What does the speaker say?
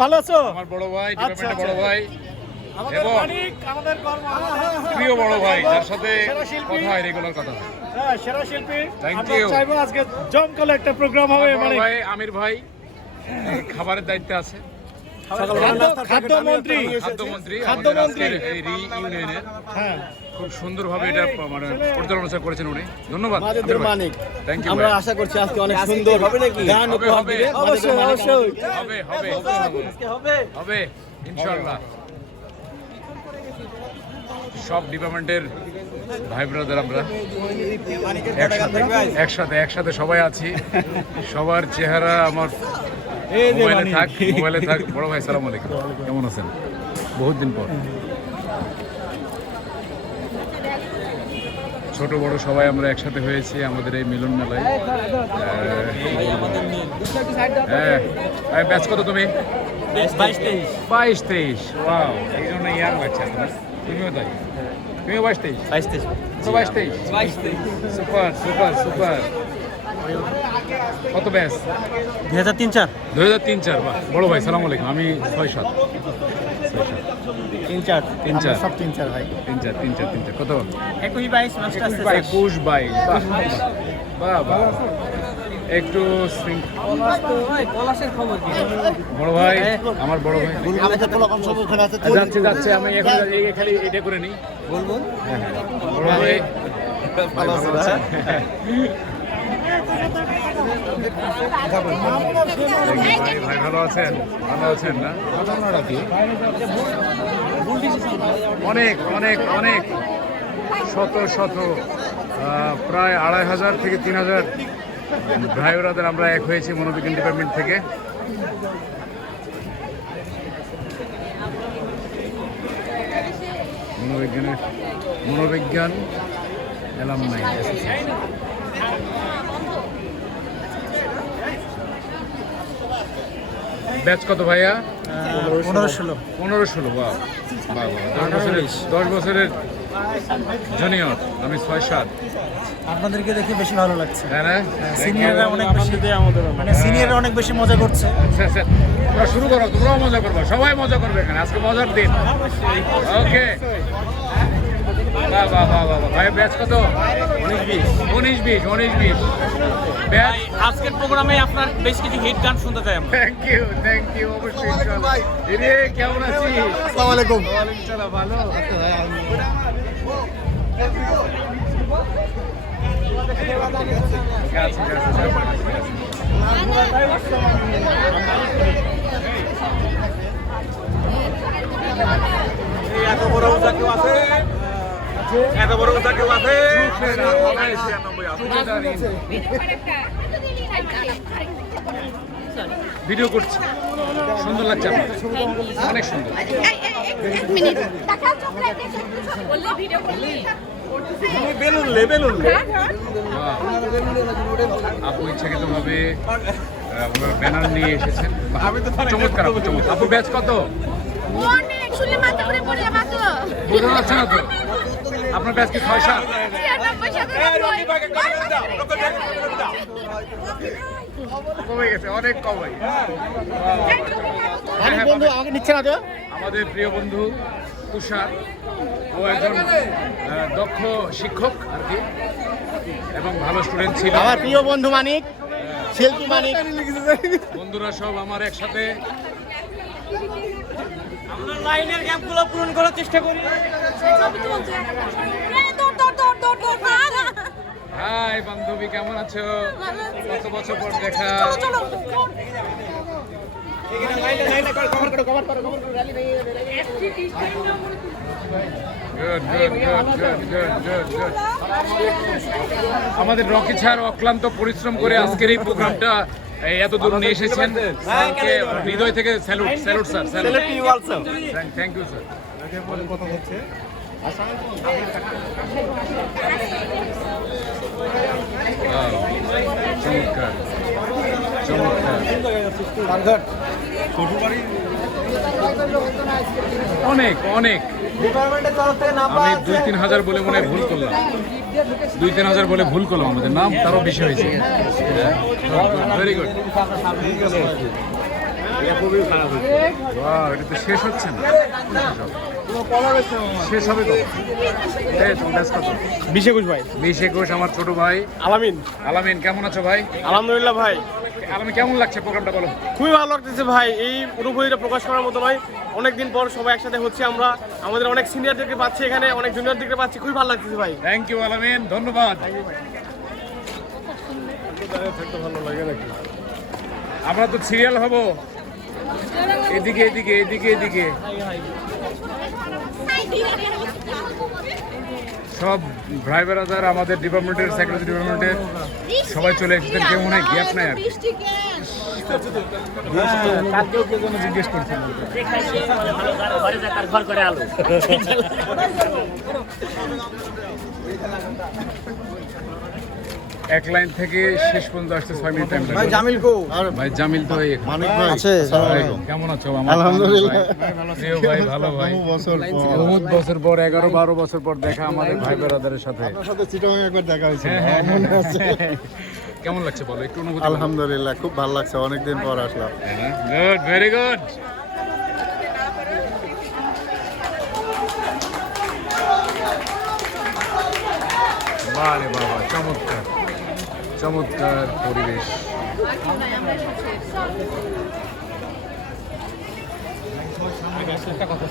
ভালো আছো। আমার বড় ভাই আচ্ছা, ডিপার্টমেন্টের বড় আচ্ছা। ভাই। এবং আমাদের প্রিয় বড় ভাই যার সাথে কথা হয় রেগুলার কথা হয়। হ্যাঁ সেরা শিল্পী। Thank আমরা you. চাইব আজকে জমকালো একটা প্রোগ্রাম হবে আমার মানে ভাই আমির ভাই খাবারের দায়িত্বে আছে। খাদ্যমন্ত্রী খাদ্যমন্ত্রী খাদ্যমন্ত্রী। এই ইউনিয়নের হ্যাঁ। খুব সুন্দরভাবে এটা মানে পরিচালনা করেছেন উনি। ধন্যবাদ। মাদুদের মানিক। থ্যাংক ইউ আমরা আশা করছি আজকে অনেক সুন্দর হবে নাকি? গান হবে, উপহার হবে। দিবে অবশ্যই, অবশ্যই। আমাদের- হবে। হবে হবে। ইনশাআল্লাহ। সব ডিপার্টমেন্টের ভাই ব্রাদার আমরা। একসাথে একসাথে একসাথে সবাই আছি। সবার চেহারা আমার মোবাইলে থাক মোবাইলে থাক। বড় ভাই সালাম আলাইকুম। কেমন আছেন? বহুত দিন পর। ছোট বড় সবাই আমরা একসাথে হয়েছি আমাদের এই মিলন মেলায়। হ্যাঁ। ব্যাচ কত তুমি? বাইশ তেইশ। ওয়াও এই জন্য ইয়াং বাচ্চা তোমার। তুমিও তাই? তুমিও বাইশ তেইশ? তো বাইশ তেইশ? সুপার সুপার সুপার কত ব্যাচ দুই হাজার তিন চার। দুই হাজার তিন চার বাহ। বড় ভাই সালাম আলাইকুম। আমি ছয় সাত। তিন চার। তিন চার। সব তিন চার ভাই। তিন চার তিন চার তিন চার। কত একুশ বাইশ একুশ বাইশ বাহ বাহ একটু শৃঙ্খ- পলাশের খবর কি বড় ভাই আমার বড় ভাই। আমাদের পোলাপান সব ওখানে আছে যাচ্ছে যাচ্ছে আমি এখন খালি এটা করে নিই। বলব? বড় ভাই। ভাই ভালো আছেন? ভালো আছেন না অনেক অনেক অনেক শত শত প্রায় আড়াই হাজার থেকে তিন হাজার ভাই আমরা এক হয়েছি মনোবিজ্ঞান ডিপার্টমেন্ট থেকে মনোবিজ্ঞানের মনোবিজ্ঞান এলাম নাই ব্যাচ কত ভাইয়া? পনেরো ষোলো। পনেরো ষোলো বা দশ বছরের দশ বছরের জুনিয়র আমি ছয় সাত। আপনাদেরকে দেখে বেশি ভালো লাগছে। হ্যাঁ না সিনিয়ররা অনেক বেশি মানে সিনিয়ররা অনেক বেশি মজা করছে। স্যার, স্যার, তোমরা শুরু করো তোমরাও মজা করবে সবাই মজা করবে এখানে আজকে মজার দিন। ওকে বাহ বাহ বাহ বাহ। ভাই ব্যাচ কত? উনিশ বিশ। উনিশ বিশ উনিশ বিশ। ব্যাচ? আজকের প্রোগ্রামে আপনার বেশ কিছু হিট গান শুনতে চাই আমরা। থ্যাংক ইউ থ্যাংক ইউ অবশ্যই ইনশাআল্লাহ। রে কেমন আছিস? আসসালামু আলাইকুম। ওয়ালাইকুম সালাম ভালো? আছে, ভিডিও করছি। সুন্দর লাগছে অনেক সুন্দর। লে আপু ইচ্ছাকৃতভাবে আহ, ওনার ব্যানার নিয়ে এসেছেন। আমি তো চমৎকার আপু চমৎকার। আপু ব্যাচ কত? বোঝা যাচ্ছে না তো। আপনার ব্যাচ কি ছয় সাত? কমে গেছে অনেক কমে। বন্ধু আমাকে নিচ্ছে না তো? আমাদের প্রিয় বন্ধু তুষার ও একজন দক্ষ শিক্ষক আর কি এবং ভালো স্টুডেন্ট ছিল। আমার প্রিয় বন্ধু মানিক শিল্পী মানিক। বন্ধুরা সব আমার একসাথে। আমরা লাইনের গ্যাপগুলো পূরণ করার চেষ্টা করি। হাই বান্ধবী কেমন আছো? কত বছর পর দেখা. আমাদের রকি ছাড় অক্লান্ত পরিশ্রম করে আজকের এই প্রোগ্রামটা এত দূর নিয়ে এসেছেন। হৃদয় থেকে salute salute sir salute. Thank you sir অনেক অনেক। আমি দুই তিন হাজার বলে মনে হয় ভুল করলাম। দুই তিন হাজার বলে ভুল করলাম আমাদের। নাম তারও বেশি হয়েছে। ভেরি গুড এটা তো শেষ হচ্ছে না। শেষ হবে তো? বিশ একুশ ভাই। বিশ একুশ আমার ছোট ভাই। আলামিন। আলামিন কেমন আছো ভাই? আলহামদুলিল্লাহ ভাই। আলামিন কেমন লাগছে প্রোগ্রামটা বলো? খুবই ভালো লাগতেছে ভাই। এই অনুভূতিটা প্রকাশ করার মতো নয়। অনেকদিন পর সবাই একসাথে হচ্ছে আমরা। আমাদের অনেক সিনিয়রদেরকে পাচ্ছি এখানে অনেক জুনিয়রদেরকে পাচ্ছি। খুবই ভালো লাগতেছে ভাই। থ্যাংক ইউ আলামিন। ধন্যবাদ। আমরা তো সিরিয়াল হব। এদিকে এদিকে এদিকে এদিকে। সব ভাই ব্রাদার আমাদের ডিপার্টমেন্টের সেক্রেটারি ডিপার্টমেন্টের সবাই চলে এসেছেন। কেউ মনে হয় গ্যাপ নাই আর। জিজ্ঞেস করছিল এক লাইন থেকে শেষ পর্যন্ত আসতে ছয় মিনিট টাইম লাগবে জামিল কো? ভাই জামিল তো এই মানিক ভাই আছে, ভাই, কেমন আছো? আমার আলহামদুলিল্লাহ। প্রিয় ভাই ভালো ভাই। বহু বছর পর। বহুত বছর পর এগারো বারো বছর পর দেখা আমাদের ভাই বেড়াদারের সাথে। আপনার সাথে চিটাগাং একবার দেখা হয়েছিল। হ্যাঁ, হ্যাঁ, মনে আছে? কেমন লাগছে বলো একটু অনুভূতি আলহামদুলিল্লাহ খুব ভালো লাগছে অনেকদিন পর আসলাম। গুড ভেরি গুড বাবা চমৎকার চমৎকার পরিবেশ। একটা কথা